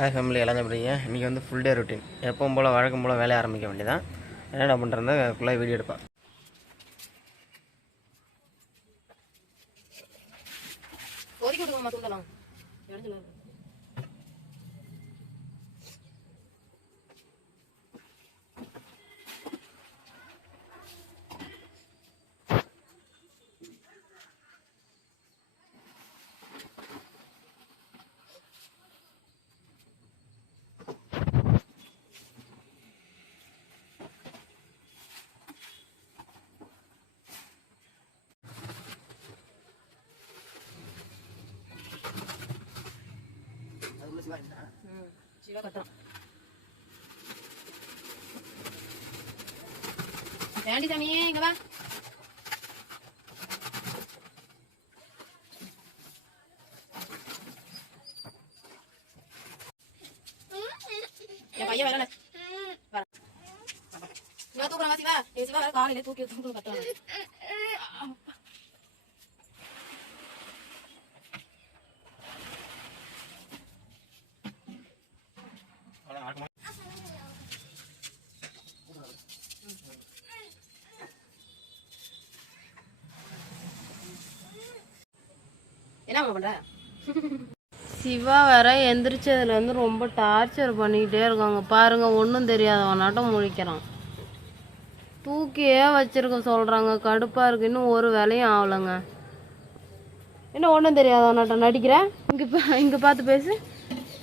Hi family எல்லாம் பண்ணுறீங்க. இன்றைக்கி வந்து ஃபுல் டே ரொட்டீன். எப்பவும் போல் வழக்கம் போல் வேலையை ஆரம்பிக்க வேண்டியதான். என்னென்ன பண்ணுறதா ஃபுல்லாக வீடியோ எடுப்பேன். சிவா கட்டம் வேண்டி சாமியே இங்க வா. என் பையன் வரல சிவா தூக்குறாங்க. சிவா சிவா வேற காலையில தூக்கி கட்டுவாங்க. என்ன பண்ற? சிவா வேற எந்திரிச்சதுலேருந்து ரொம்ப டார்ச்சர் பண்ணிக்கிட்டே இருக்காங்க பாருங்க. ஒன்றும் தெரியாதவனாட்டம் முழிக்கிறான். தூக்கியே வச்சிருக்க சொல்கிறாங்க. கடுப்பாக இருக்கு. இன்னும் ஒரு வேலையும் ஆகலைங்க. இன்னும் ஒன்றும் தெரியாதவனாட்டம் நடிக்கிறேன். இங்கே பார்த்து பேசு.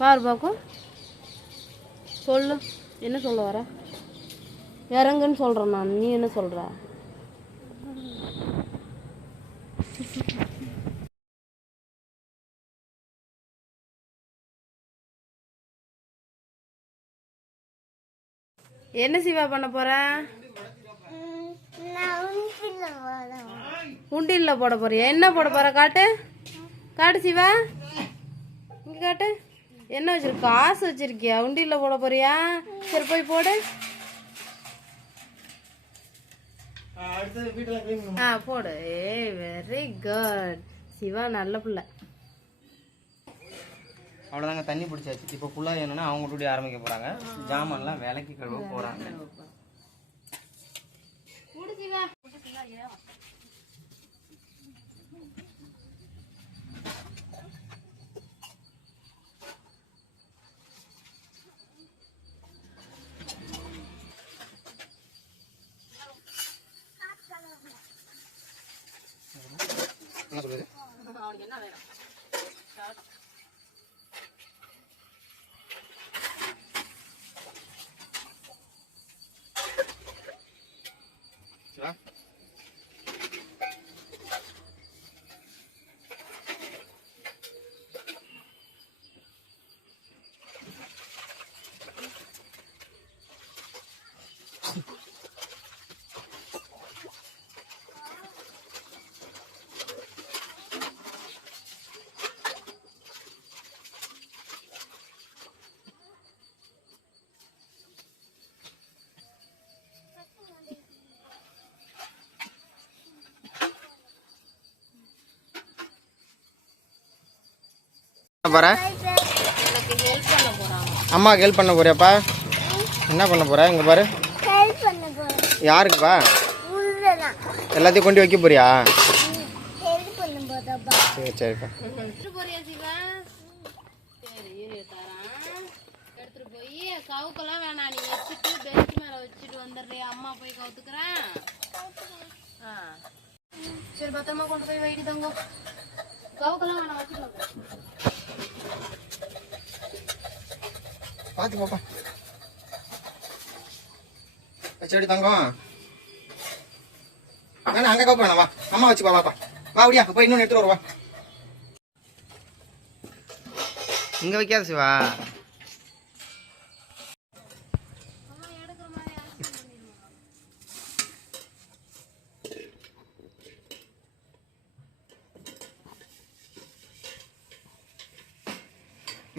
பாரு பார்க்கும். சொல்லு, என்ன சொல்ல வர? இறங்குன்னு சொல்கிறேன் நான். நீ என்ன சொல்கிற? என்ன சிவா பண்ண போற? உண்டியல்ல போட போறியா? என்ன போட போற? காட்டு காட்டு சிவா, இங்க காட்டு. என்ன வச்சிருக்க? காசு வச்சிருக்கியா? உண்டியல்ல போட போறியா? சரி போய் போடு. போடு. ஏய் வெரி குட் சிவா, நல்ல பிள்ளை. அவ்வளோதாங்க, தண்ணி பிடிச்சாச்சு. இப்போ ஃபுல்லாக என்னன்னா அவங்க டூட்டி ஆரம்பிக்க போகிறாங்க. ஜாமான்லாம் விலைக்கு கழுவ போகிறாங்க. என்ன சொல்லுது? அவனுக்கு என்ன வேணும்? சிவா அம்மாவுக்கு ஹெல்ப் பண்ண போறியாப்பா? என்ன பண்ண போற? இங்க பாரு. யாருக்குப்பா? எல்லாத்தையும் கொண்டு வைக்க போறியா? சரி சரிப்பா. எடுத்துட்டு போய் கவுக்கெல்லாம் வேணாம், நீ வச்சுட்டு பெஞ்ச் மேல வச்சுட்டு வந்துடுறியா? அம்மா போய் கவுத்துக்கிறேன். சரி பத்திரமா கொண்டு போய் வைடி தங்கம். கவுக்கெல்லாம் வேணாம், வச்சுட்டு வந்துடுறேன். பார்த்து பாப்பா. வச்சு தங்கம். வேணா அங்கே கவுக்க வேணாம், வா அம்மா வச்சுப்பா. வாப்பா வா, அப்படியா போய் இன்னொன்று எடுத்துட்டு வருவா. இங்க வைக்காத சிவா.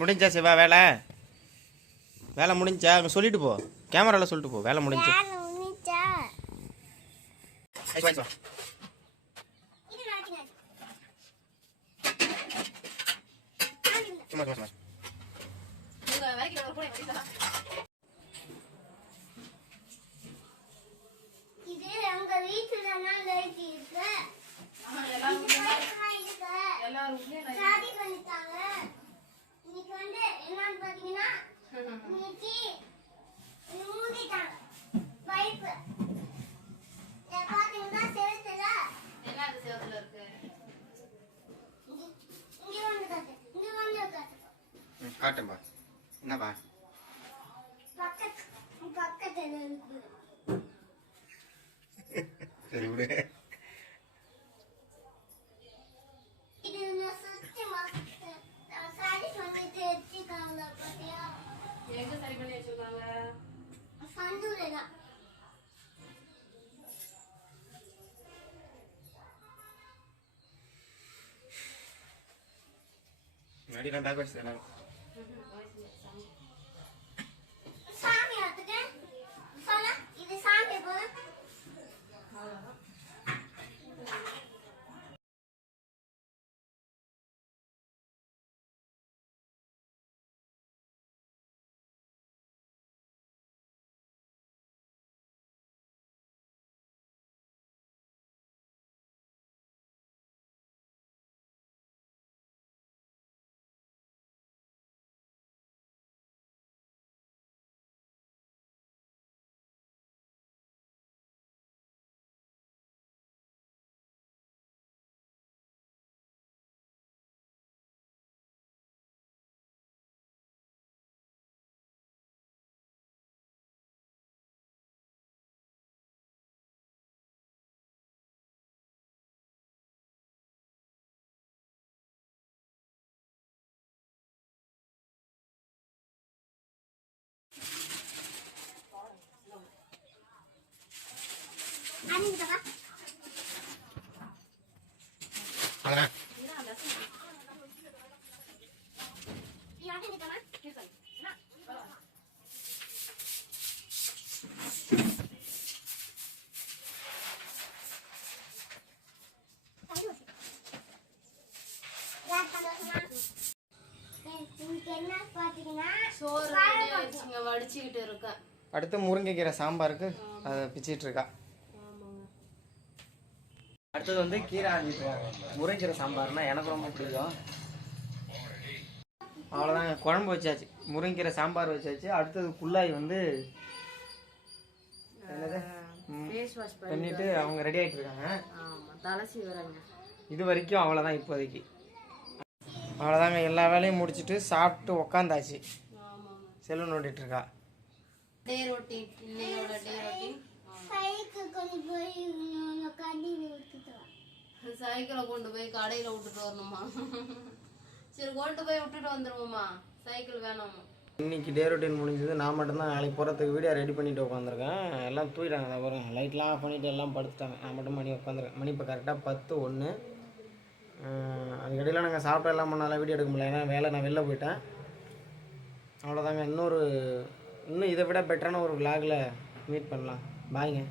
முடிஞ்சா சிவா வேலை? வேலை முடிஞ்சா சொல்லிட்டு போ. கேமராவில் சொல்லிட்டு போ வேலை முடிஞ்சா. இது எங்க வீட்டுல தான் லைட் இருக்கு. சாதி பண்ணிட்டாங்க. இன்னைக்கு வந்து என்னன்னு பாத்தீங்கன்னா இன்னைக்கு மூடிட்டாங்க பைப்பு. இத பாத்தீங்கன்னா செவுத்துல என்னது சேவத்துல இருக்கு? இங்க வந்து காட்டு. இங்க வந்து காட்டு. காட்டும்பா. என்னப்பா? பக்கத்துல இருக்கு. சரி விடு. இது நான் சுத்தி நான் சாதி பண்ணிட்டு வச்சுக்காங்க பாத்தியா? எங்க சரி பண்ணி வச்சிருக்காங்க? சந்தூர்ல தான். முன்னாடி நான் பேக் வச்சிருந்தேன். சாமி ஆத்துக்கு சொல்ல இது சாமி போல. அனிதா அண்ணா யாரு நிக்கமா? என்ன பாத்தீங்கன்னா சோறு ரெடி ஆயிடுச்சுங்க, வடிச்சுக்கிட்டு இருக்கேன். அடுத்து முருங்கைக்கீரை சாம்பாருக்கு அதை பிச்சிட்டு இருக்கா. ஆமாங்க. அடுத்தது வந்து கீரை ஆஞ்சிட்டு இருக்காங்க. முருங்கைக்கீரை சாம்பார்னா எனக்கு ரொம்ப பிடிக்கும். அவ்வளோதாங்க, குழம்பு வச்சாச்சு, முருங்கைக்கீரை சாம்பார் வச்சாச்சு. அடுத்தது குள்ளாய் வந்து என்னது ஃபேஸ் வாஷ் பண்ணிட்டு அவங்க ரெடி ஆகிட்டு இருக்காங்க. ஆமா, தலை சீவரங்க. இது வரைக்கும் அவ்வளோதான். இப்போதைக்கு அவ்வளோதாங்க, எல்லா வேலையும் முடிச்சுட்டு சாப்பிட்டு உக்காந்தாச்சு. ஆமாங்க. செல்லு நோண்டிட்டு இருக்கா. டே ரொட்டீன், இன்னையோட டே ரொட்டீன். சைக்கு கொண்டு போய் கடையில் விட்டுட்டு வா. சைக்கிளை கொண்டு போய் கடையில் விட்டுட்டு வரணுமா? சரி, கொண்டு போய் விட்டுட்டு வந்துடுவோமா? சைக்கிள் வேணாமா? இன்னைக்கு டே ரொட்டீன் முடிஞ்சது. நான் மட்டும்தான் நாளைக்கு போகிறதுக்கு வீடியோ ரெடி பண்ணிட்டு உட்காந்துருக்கேன். எல்லாம் தூயிட்டாங்க, அதை வரும் லைட்லாம் ஆஃப் பண்ணிவிட்டு எல்லாம் படுத்துட்டாங்க. நான் மட்டும் மணி உட்காந்துருக்கேன். மணி இப்போ கரெக்டாக 10:01. அதுக்கடையில் நாங்கள் சாப்பிட்டு எல்லாம் பண்ணாலும் வீடியோ எடுக்க முடியல, ஏன்னா வேலை, நான் வெளில போயிட்டேன். அவ்வளோதாங்க. இன்னும் இதை விட பெட்டரான ஒரு விலாகில் மீட் பண்ணலாம். பாய்ங்க.